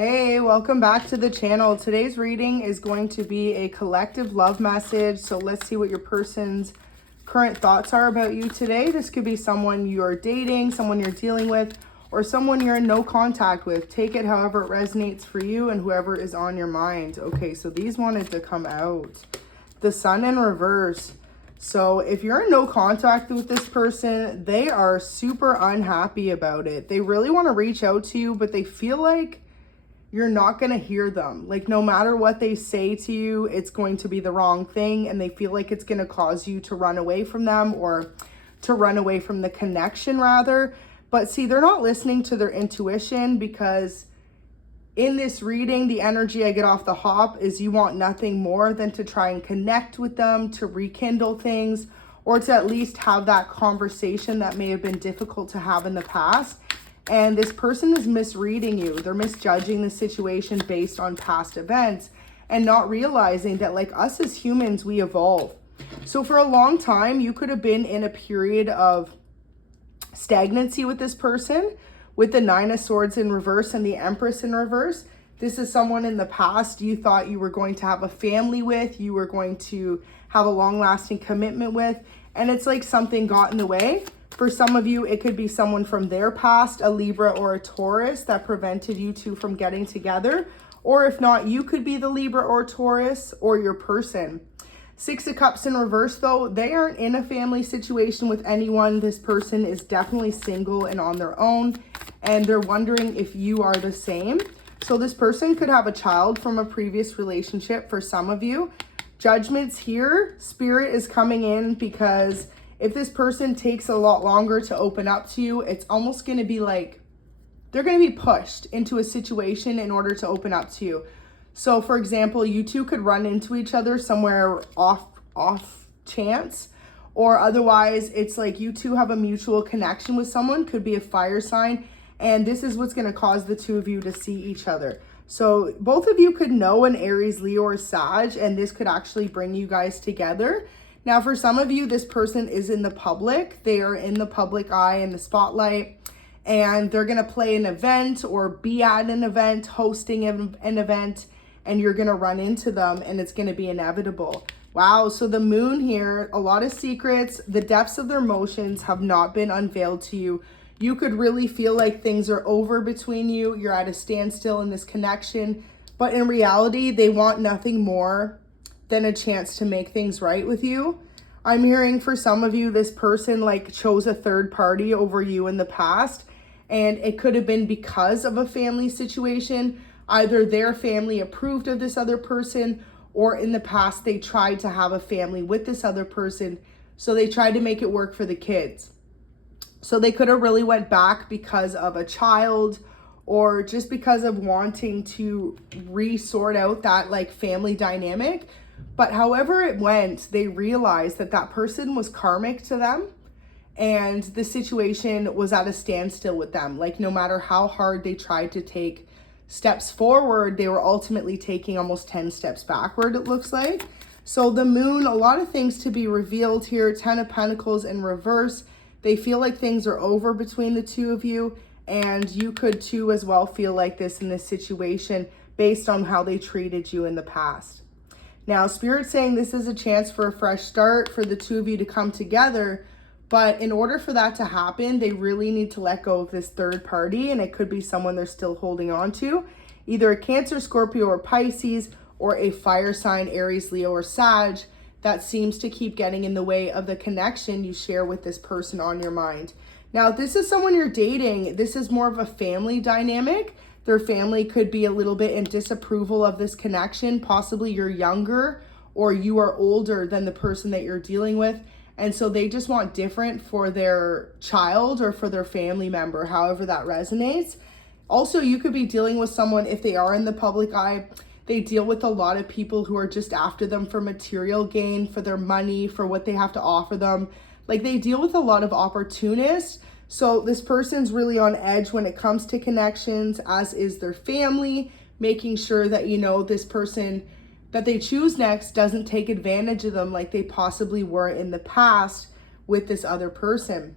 Hey, welcome back to the channel. Today's reading is going to be a collective love message. So let's see what your person's current thoughts are about you today. This could be someone you're dating, someone you're dealing with, or someone you're in no contact with. Take it however it resonates for you and whoever is on your mind. Okay, so these wanted to come out. The Sun in reverse. So if you're in no contact with this person, they are super unhappy about it. They really want to reach out to you, but they feel like you're not going to hear them. Like no matter what they say to you, it's going to be the wrong thing. And they feel like it's going to cause you to run away from them or to run away from the connection rather. But see, they're not listening to their intuition, because in this reading, the energy I get off the hop is you want nothing more than to try and connect with them, to rekindle things, or to at least have that conversation that may have been difficult to have in the past. And this person is misreading you. They're misjudging the situation based on past events and not realizing that, like us as humans, we evolve. So for a long time, you could have been in a period of stagnancy with this person, with the Nine of Swords in reverse and the Empress in reverse. This is someone in the past you thought you were going to have a family with, you were going to have a long-lasting commitment with, and it's like something got in the way. For some of you, it could be someone from their past, a Libra or a Taurus, that prevented you two from getting together. Or if not, you could be the Libra or Taurus or your person. Six of Cups in reverse, though, they aren't in a family situation with anyone. This person is definitely single and on their own, and they're wondering if you are the same. So this person could have a child from a previous relationship for some of you. Judgments here, Spirit is coming in, because if this person takes a lot longer to open up to you, it's almost going to be like they're going to be pushed into a situation in order to open up to you. So for example, you two could run into each other somewhere off chance, or otherwise it's like you two have a mutual connection with someone, could be a fire sign, and this is what's going to cause the two of you to see each other. So both of you could know an Aries, Leo, or Sag, and this could actually bring you guys together. Now, for some of you, this person is in the public. They are in the public eye, in the spotlight, and they're going to play an event or be at an event, hosting an event, and you're going to run into them, and it's going to be inevitable. Wow, so the Moon here, a lot of secrets, the depths of their emotions have not been unveiled to you. You could really feel like things are over between you. You're at a standstill in this connection, but in reality, they want nothing more than a chance to make things right with you. I'm hearing for some of you, this person like chose a third party over you in the past, and it could have been because of a family situation. Either their family approved of this other person, or in the past they tried to have a family with this other person, so they tried to make it work for the kids. So they could have really went back because of a child, or just because of wanting to re-sort out that like family dynamic. But however it went, they realized that that person was karmic to them, and the situation was at a standstill with them. Like no matter how hard they tried to take steps forward, they were ultimately taking almost 10 steps backward, it looks like. So the Moon, a lot of things to be revealed here. 10 of Pentacles in reverse. They feel like things are over between the two of you, and you could too as well feel like this in this situation based on how they treated you in the past. Now, Spirit's saying this is a chance for a fresh start for the two of you to come together. But in order for that to happen, they really need to let go of this third party. And it could be someone they're still holding on to. Either a Cancer, Scorpio, or Pisces, or a fire sign, Aries, Leo, or Sag, that seems to keep getting in the way of the connection you share with this person on your mind. Now, if this is someone you're dating, this is more of a family dynamic. Their family could be a little bit in disapproval of this connection. Possibly you're younger or you are older than the person that you're dealing with. And so they just want different for their child or for their family member, however that resonates. Also, you could be dealing with someone, if they are in the public eye, they deal with a lot of people who are just after them for material gain, for their money, for what they have to offer them. Like they deal with a lot of opportunists. So this person's really on edge when it comes to connections, as is their family, making sure that, you know, this person that they choose next doesn't take advantage of them like they possibly were in the past with this other person.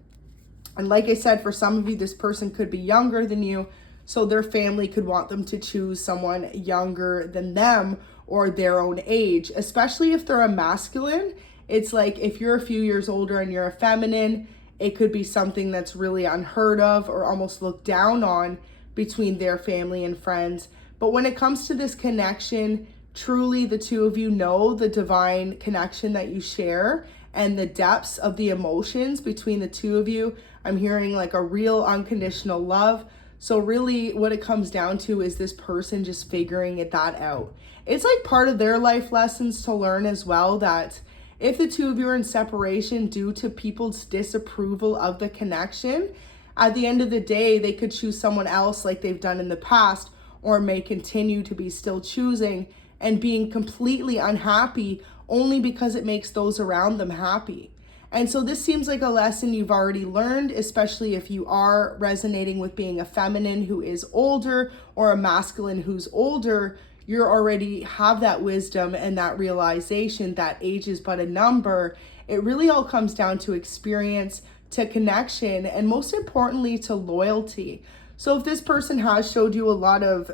And like I said, for some of you, this person could be younger than you. So their family could want them to choose someone younger than them or their own age, especially if they're a masculine. It's like if you're a few years older and you're a feminine, it could be something that's really unheard of or almost looked down on between their family and friends. But when it comes to this connection, truly the two of you know the divine connection that you share and the depths of the emotions between the two of you. I'm hearing like a real unconditional love. So really what it comes down to is this person just figuring that out. It's like part of their life lessons to learn as well, that if the two of you are in separation due to people's disapproval of the connection, at the end of the day, they could choose someone else like they've done in the past, or may continue to be still choosing and being completely unhappy only because it makes those around them happy. And so this seems like a lesson you've already learned, especially if you are resonating with being a feminine who is older or a masculine who's older. You already have that wisdom and that realization that age is but a number. It really all comes down to experience, to connection, and most importantly, to loyalty. So if this person has showed you a lot of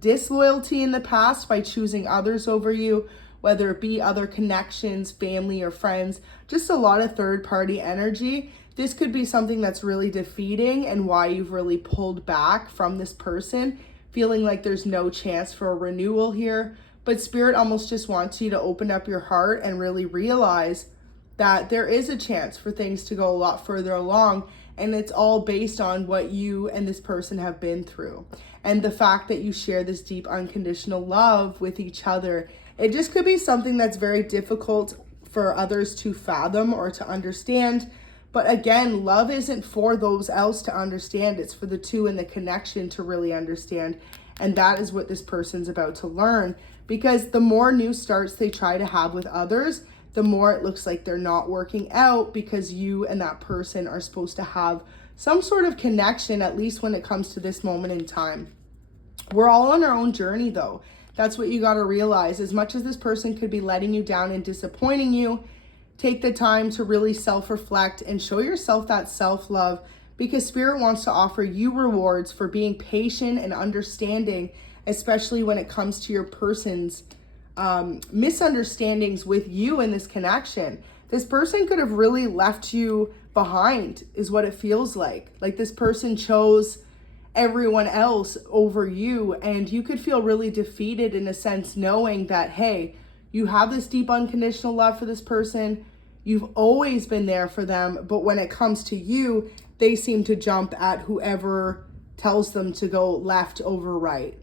disloyalty in the past by choosing others over you, whether it be other connections, family or friends, just a lot of third-party energy, this could be something that's really defeating and why you've really pulled back from this person, feeling like there's no chance for a renewal here. But Spirit almost just wants you to open up your heart and really realize that there is a chance for things to go a lot further along, and it's all based on what you and this person have been through. And the fact that you share this deep unconditional love with each other, it just could be something that's very difficult for others to fathom or to understand. But again, love isn't for those else to understand. It's for the two in the connection to really understand. And that is what this person's about to learn. Because the more new starts they try to have with others, the more it looks like they're not working out, because you and that person are supposed to have some sort of connection, at least when it comes to this moment in time. We're all on our own journey though. That's what you got to realize. As much as this person could be letting you down and disappointing you, take the time to really self-reflect and show yourself that self-love, because Spirit wants to offer you rewards for being patient and understanding, especially when it comes to your person's misunderstandings with you in this connection. This person could have really left you behind, is what it feels like. Like this person chose everyone else over you, and you could feel really defeated in a sense, knowing that, hey, you have this deep unconditional love for this person. You've always been there for them. But when it comes to you, they seem to jump at whoever tells them to go left over right.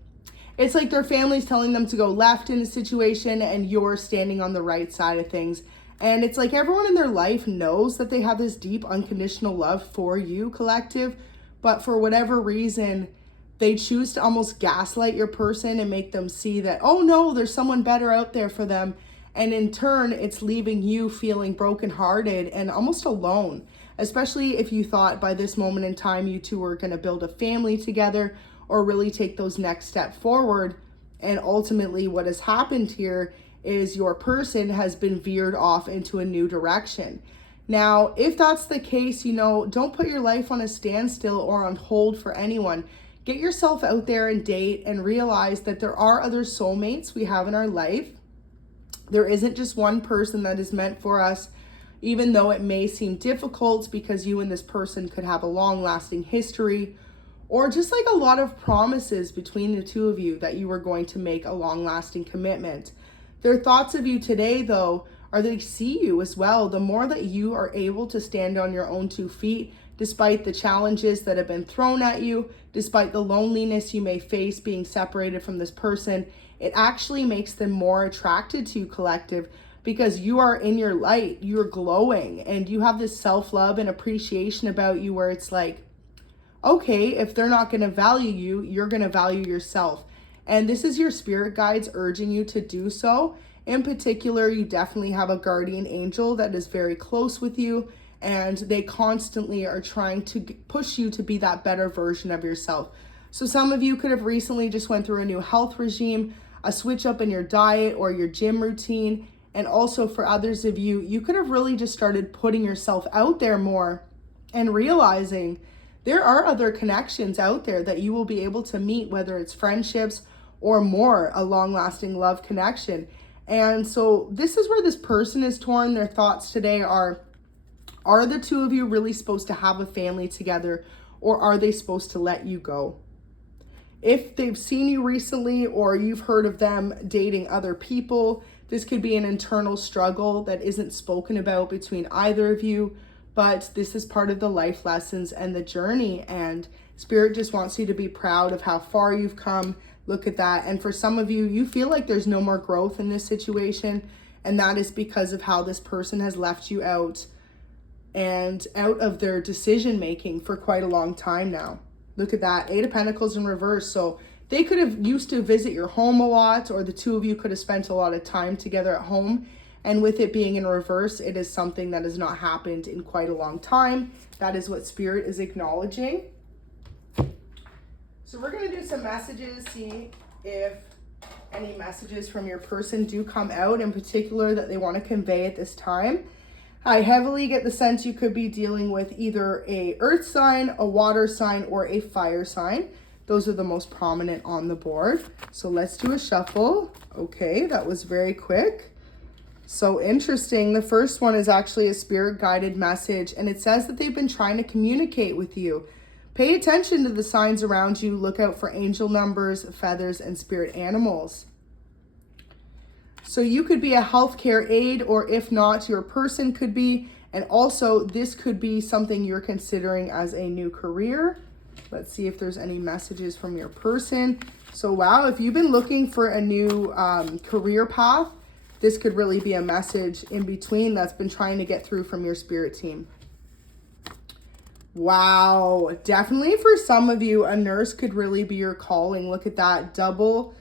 It's like their family's telling them to go left in a situation and you're standing on the right side of things. And it's like everyone in their life knows that they have this deep unconditional love for you, collective. But for whatever reason, they choose to almost gaslight your person and make them see that, oh no, there's someone better out there for them. And in turn, it's leaving you feeling brokenhearted and almost alone, especially if you thought by this moment in time you two were going to build a family together or really take those next steps forward. And ultimately what has happened here is your person has been veered off into a new direction. Now, if that's the case, don't put your life on a standstill or on hold for anyone. Get yourself out there and date and realize that there are other soulmates we have in our life. There isn't just one person that is meant for us, even though it may seem difficult because you and this person could have a long-lasting history, or just like a lot of promises between the two of you that you were going to make a long-lasting commitment. Their thoughts of you today, though, are they see you as well. The more that you are able to stand on your own 2 feet, despite the challenges that have been thrown at you, despite the loneliness you may face being separated from this person, it actually makes them more attracted to you, collective, because you are in your light, you're glowing, and you have this self-love and appreciation about you where it's like, okay, if they're not going to value you, you're going to value yourself. And this is your spirit guides urging you to do so. In particular, you definitely have a guardian angel that is very close with you, and they constantly are trying to push you to be that better version of yourself. So some of you could have recently just went through a new health regime, a switch up in your diet or your gym routine. And also for others of you, you could have really just started putting yourself out there more and realizing there are other connections out there that you will be able to meet, whether it's friendships or more, a long-lasting love connection. And so this is where this person is torn. Their thoughts today are the two of you really supposed to have a family together, or are they supposed to let you go? If they've seen you recently or you've heard of them dating other people, this could be an internal struggle that isn't spoken about between either of you, but this is part of the life lessons and the journey, and Spirit just wants you to be proud of how far you've come. Look at that. And for some of you, you feel like there's no more growth in this situation, and that is because of how this person has left you out and out of their decision making for quite a long time now. Look at that, 8 of Pentacles in reverse. So they could have used to visit your home a lot, or the two of you could have spent a lot of time together at home. And with it being in reverse, it is something that has not happened in quite a long time. That is what Spirit is acknowledging. So we're going to do some messages, see if any messages from your person do come out in particular that they want to convey at this time. I heavily get the sense you could be dealing with either a earth sign, a water sign, or a fire sign. Those are the most prominent on the board. So let's do a shuffle. Okay, that was very quick. So interesting. The first one is actually a spirit guided message, and it says that they've been trying to communicate with you. Pay attention to the signs around you. Look out for angel numbers, feathers, and spirit animals. So you could be a healthcare aide, or if not, your person could be. And also this could be something you're considering as a new career. Let's see if there's any messages from your person. So wow, if you've been looking for a new career path, this could really be a message in between that's been trying to get through from your spirit team. Wow, definitely for some of you, a nurse could really be your calling. Look at that, double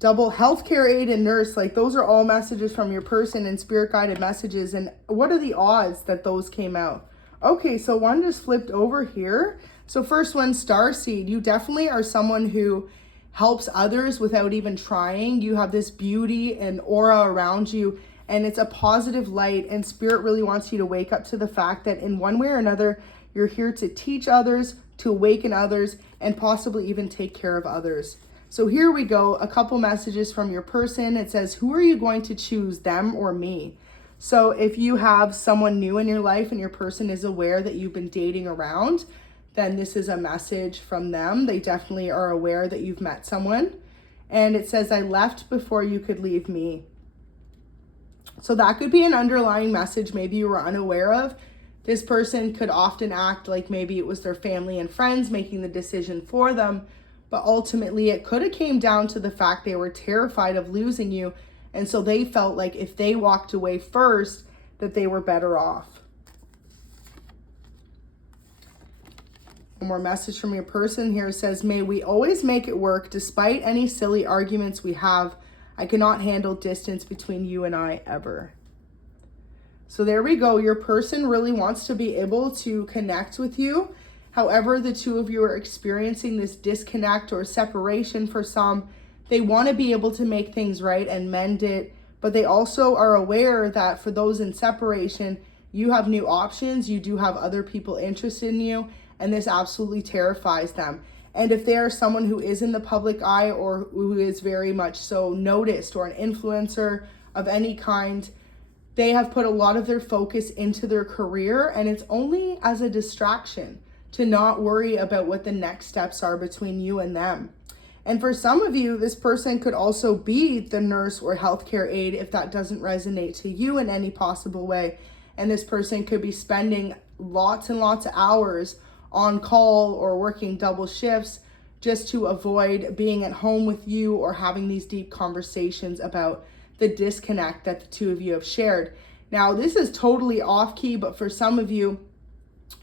healthcare aide and nurse. Like, those are all messages from your person and spirit guided messages. And what are the odds that those came out? Okay, so one just flipped over here. So first one, starseed. You definitely are someone who helps others without even trying. You have this beauty and aura around you, and it's a positive light, and Spirit really wants you to wake up to the fact that in one way or another, you're here to teach others, to awaken others, and possibly even take care of others. So here we go, a couple messages from your person. It says, who are you going to choose, them or me? So if you have someone new in your life and your person is aware that you've been dating around, then this is a message from them. They definitely are aware that you've met someone. And it says, I left before you could leave me. So that could be an underlying message maybe you were unaware of. This person could often act like maybe it was their family and friends making the decision for them, but ultimately it could have came down to the fact they were terrified of losing you, and so they felt like if they walked away first, that they were better off. One more message from your person here says, may we always make it work despite any silly arguments we have. I cannot handle distance between you and I ever. So there we go. Your person really wants to be able to connect with you. However, the two of you are experiencing this disconnect or separation for some. They want to be able to make things right and mend it, but they also are aware that for those in separation, you have new options. You do have other people interested in you, and this absolutely terrifies them. And if they are someone who is in the public eye or who is very much so noticed or an influencer of any kind, they have put a lot of their focus into their career, and it's only as a distraction to not worry about what the next steps are between you and them. And for some of you, this person could also be the nurse or healthcare aide if that doesn't resonate to you in any possible way. And this person could be spending lots and lots of hours on call or working double shifts just to avoid being at home with you or having these deep conversations about the disconnect that the two of you have shared. Now, this is totally off key, but for some of you,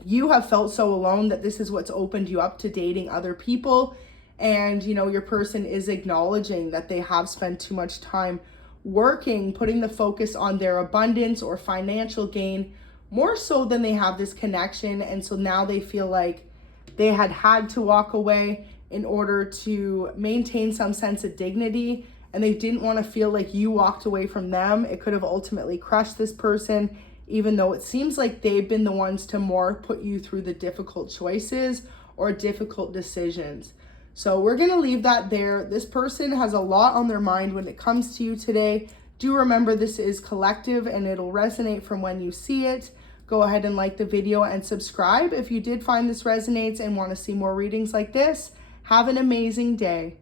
you have felt so alone that this is what's opened you up to dating other people. And, you know, your person is acknowledging that they have spent too much time working, putting the focus on their abundance or financial gain more so than they have this connection. And so now they feel like they had to walk away in order to maintain some sense of dignity. And they didn't want to feel like you walked away from them. It could have ultimately crushed this person, even though it seems like they've been the ones to more put you through the difficult choices or difficult decisions. So we're going to leave that there. This person has a lot on their mind when it comes to you today. Do remember this is collective and it'll resonate from when you see it. Go ahead and like the video and subscribe if you did find this resonates and want to see more readings like this. Have an amazing day.